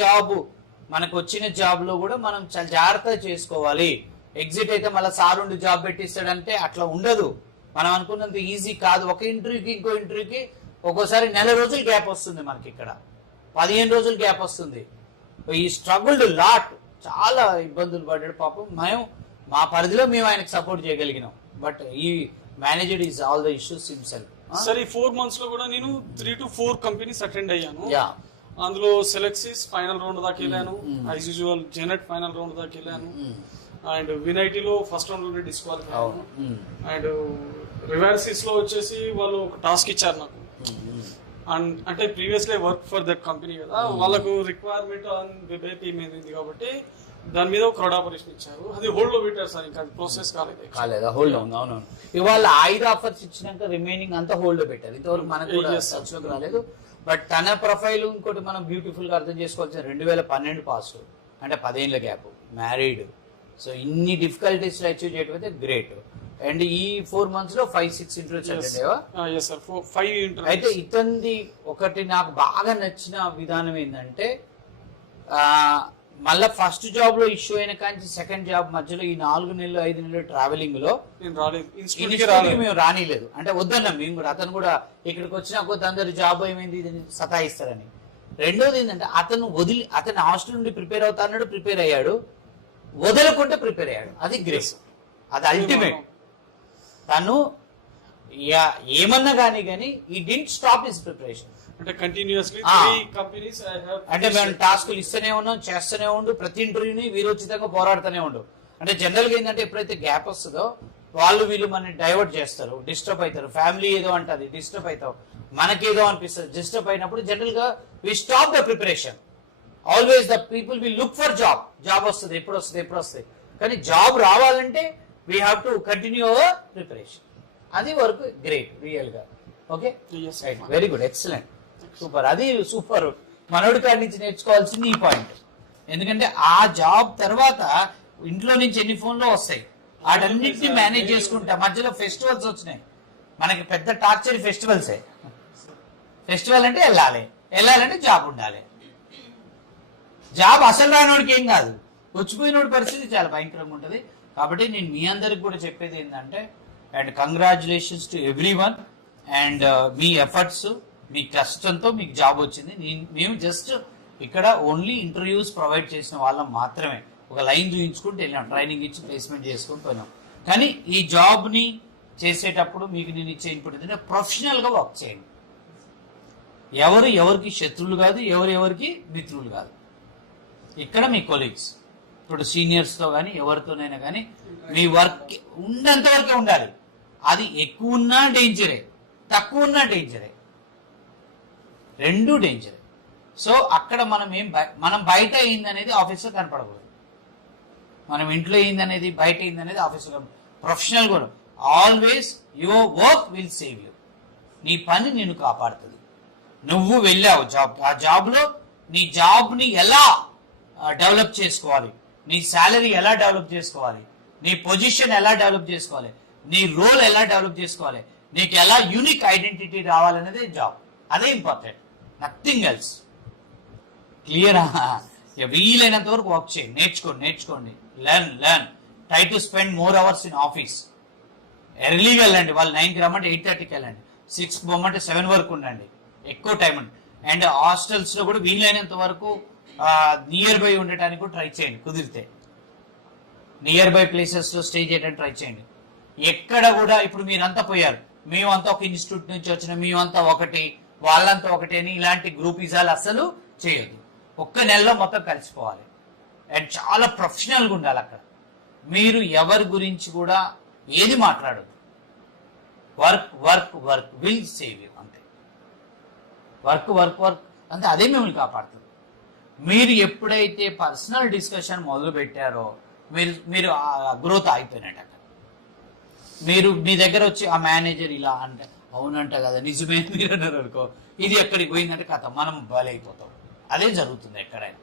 Job మనకు వచ్చిన job లో కూడా మనం చాలా జాగ్రత్తగా చేసుకోవాలి. ఎగ్జిట్ అయితే మళ్ళీ సారుండి జాబ్ పెట్టిస్తాడంటే అట్లా ఉండదు. మనం అనుకున్నంత ఈజీ కాదు. ఒక ఇంటర్వ్యూకి ఇంకో ఇంటర్వ్యూకి ఒక్కోసారి నెల రోజులు గ్యాప్ వస్తుంది, మనకి ఇక్కడ 15 రోజులు గ్యాప్ వస్తుంది. ఈ స్ట్రగుల్డ్ లాట్, చాలా ఇబ్బందులు పడ్డాడు పాపం. మేము మా పరిధిలో మేము ఆయనకు సపోర్ట్ చేయగలిగినాం. బట్ ఈ manager is all the issues himself. సరే, ఈ 4 months లో కూడా నేను 3 to 4 కంపెనీస్ అటెండ్ అయ్యాను. యా, అందులో సెలెక్సిస్ ఫైనల్ రౌండ్ దాకా వెళ్ళాను, యాజ్ యూజువల్ జెనెట్ ఫైనల్ రౌండ్ దాకా వెళ్ళాను, అండ్ వినైటీలో ఫస్ట్ రౌండ్ లోనే డిస్క్వాలిఫై అయ్యాను. అండ్ రివర్సిస్ లో వచ్చేసి వాళ్ళు ఒక టాస్క్ ఇచ్చారు నాకు. అండ్ అంటే previously work for that company కదా, వాళ్ళకు రిక్వైర్మెంట్ ఆన్ వెబ్ ఏపీ మీద ఉంది కాబట్టి దాని మీద ఒక క్రౌడ్ ఆపరేషన్ ఇచ్చారు. అది హోల్డ్ లో పెట్టారు సార్, ఇంకా ప్రాసెస్ కాలేదా? హోల్డ్ ఉంది. అవునవును, ఇవాళ 5 ఆఫర్స్ ఇచ్చినాక రిమైనింగ్ అంతా హోల్డ్ లో పెట్టారు. ఇంతవరకు మనకు కూడా టచ్లోకి రాలేదు. బట్ తన ప్రొఫైల్ ఇంకోటి మనం బ్యూటిఫుల్ గా అర్థం చేసుకోవాల్సిన 2012 పాస్, అంటే 10 ఏళ్ల గ్యాప్, మ్యారీడ్. సో ఇన్ని డిఫికల్టీస్ అచీవ్ చేయడం అయితే గ్రేట్. అండ్ ఈ 4 months లో 5-6 ఇంటర్వ్యూస్ అటెండ్. అయితే ఇతనిది ఒకటి నాకు బాగా నచ్చిన విధానం ఏంటంటే, మళ్ళీ ఫస్ట్ జాబ్ లో ఇష్యూ అయిన కానీ సెకండ్ జాబ్ మధ్యలో ఈ 4 నెలలు 5 నెలలు ట్రావెలింగ్ లో మేము రానిలేదు. అంటే వద్దన్నాం మేము కూడా. అతను కూడా ఇక్కడికి వచ్చినా కొద్ది అందరు జాబ్ ఏమైంది సతాయిస్తారని. రెండోది ఏంటంటే, అతను హాస్టల్ నుండి ప్రిపేర్ అవుతా అన్నాడు, ప్రిపేర్ అయ్యాడు, వదలకుంటే ప్రిపేర్ అయ్యాడు. అది గ్రేస్, అది అల్టిమేట్. తను ఏమన్నా కానీ he didn't stop his preparation. అంటే కంటిన్యూస్లీ కంపెనీస్ అంటే మేము టాస్కులు ఇస్తూనే ఉన్నాం, చేస్తూనే ఉండు, ప్రతి ఇంటర్వ్యూని వీరోచితంగా పోరాడుతూనే ఉండు. అంటే జనరల్ గా ఏంటంటే, ఎప్పుడైతే గ్యాప్ వస్తుందో వీళ్ళు మనని డైవర్ట్ చేస్తారు, డిస్టర్బ్ అవుతారు. ఫ్యామిలీ ఏదో అంటది, డిస్టర్బ్ అవుతావు, మనకేదో అనిపిస్తుంది. డిస్టర్బ్ అయినప్పుడు జనరల్ గా we stop the preparation. Always the people will look for job. Job వస్తుంది, ఎప్పుడు వస్తుంది. కానీ జాబ్ రావాలంటే we have to continue our preparation. అది వరకు గ్రేట్ రియల్ గా. Okay, very good, excellent, super. అది సూపర్. మనోడి కాడి నుంచి నేర్చుకోవాల్సింది ఈ పాయింట్. ఎందుకంటే ఆ జాబ్ తర్వాత ఇంట్లో నుంచి ఎన్ని ఫోన్లో వస్తాయి, వాటన్నింటినీ మేనేజ్ చేసుకుంటా. మధ్యలో ఫెస్టివల్స్ వచ్చినాయి, మనకి పెద్ద టార్చర్ ఫెస్టివల్సే. ఫెస్టివల్ అంటే వెళ్ళాలంటే జాబ్ ఉండాలి. జాబ్ అసలు రానోడికి ఏం కాదు, వచ్చిపోయినోడి పరిస్థితి చాలా భయంకరంగా ఉంటుంది. కాబట్టి నేను మీ అందరికి కూడా చెప్పేది ఏంటంటే, and congratulations to everyone. And మీ ఎఫర్ట్స్, మీ కష్టంతో మీకు జాబ్ వచ్చింది. మేము జస్ట్ ఇక్కడ ఓన్లీ ఇంటర్వ్యూస్ ప్రొవైడ్ చేసిన వాళ్ళం మాత్రమే. ఒక లైన్ చూపించుకుంటూ వెళ్ళాం, ట్రైనింగ్ ఇచ్చి ప్లేస్మెంట్ చేసుకుని పోయినాం. కానీ ఈ జాబ్ని చేసేటప్పుడు మీకు నేను ఇచ్చే ఇన్పుట్ ఏంటంటే, ప్రొఫెషనల్గా వర్క్ చేయండి. ఎవరికి శత్రువులు కాదు, ఎవరికి మిత్రులు కాదు. ఇక్కడ మీ కొలీగ్స్, ఇప్పుడు సీనియర్స్తో కానీ ఎవరితోనైనా కానీ మీ వర్క్ ఉన్నంత వరకే ఉండాలి. అది ఎక్కువ ఉన్నా డేంజరే, తక్కువ ఉన్నా డేంజరే, రెండూ డేంజరే. సో అక్కడ మనం బయట అయిందనేది ఆఫీస్లో కనపడకూడదు, మనం ఇంట్లో అయిందనేది బయట అయిందనేది ఆఫీస్లో. ప్రొఫెషనల్ కూడా always your work will save you. నీ పని నిన్ను కాపాడుతుంది. నువ్వు వెళ్ళావు జాబ్, ఆ జాబ్లో నీ జాబ్ని ఎలా డెవలప్ చేసుకోవాలి, నీ శాలరీ ఎలా డెవలప్ చేసుకోవాలి, నీ పొజిషన్ ఎలా డెవలప్ చేసుకోవాలి, నీ రోల్ ఎలా డెవలప్ చేసుకోవాలి, నీకు ఎలా యూనిక్ ఐడెంటిటీ రావాలనేది జాబ్. అదే ఇంపార్టెంట్, నథింగ్ ఎల్స్. క్లియరా? వీలైనంత వరకు వర్క్ చేయండి, నేర్చుకోండి, learn. Try to spend more hours in office. ఎర్లీగా వెళ్ళండి, వాళ్ళు 9కి రమ్మంటే 8:30కి వెళ్ళండి, 6కి పోమంటే 7 వరకు ఉండండి, ఎక్కువ టైం ఉండి. అండ్ హాస్టల్స్ లో కూడా వీలైనంత వరకు నియర్ బై ఉండటానికి కూడా ట్రై చేయండి. కుదిరితే నియర్ బై ప్లేసెస్ లో స్టే చేయడానికి ట్రై చేయండి. ఎక్కడ కూడా ఇప్పుడు మీరంతా పోయారు, మేమంతా ఒక ఇన్స్టిట్యూట్ నుంచి వచ్చిన, మేమంతా ఒకటి, వాళ్ళంతా ఒకటి అని ఇలాంటి గ్రూపిజాలు అస్సలు చేయొద్దు. ఒక్క నెలలో మొత్తం కలిసిపోవాలి. అండ్ చాలా ప్రొఫెషనల్గా ఉండాలి అక్కడ. మీరు ఎవరి గురించి కూడా ఏది మాట్లాడదు. వర్క్ విల్ సేవ్ యూ, అంతే. వర్క్ అంతే, అదే మిమ్మల్ని కాపాడుతుంది. మీరు ఎప్పుడైతే పర్సనల్ డిస్కషన్ మొదలు పెట్టారో మీరు గ్రోత్ ఆగిపోయినట్టు. అక్కడ మీ దగ్గర వచ్చి ఆ మేనేజర్ ఇలా అంటే అవునంట కదా, నిజమే మీరు అన్నారు అనుకో, ఇది ఎక్కడికి పోయిందంటే కథ మనం బలైపోతాం. అదే జరుగుతుంది ఎక్కడైనా.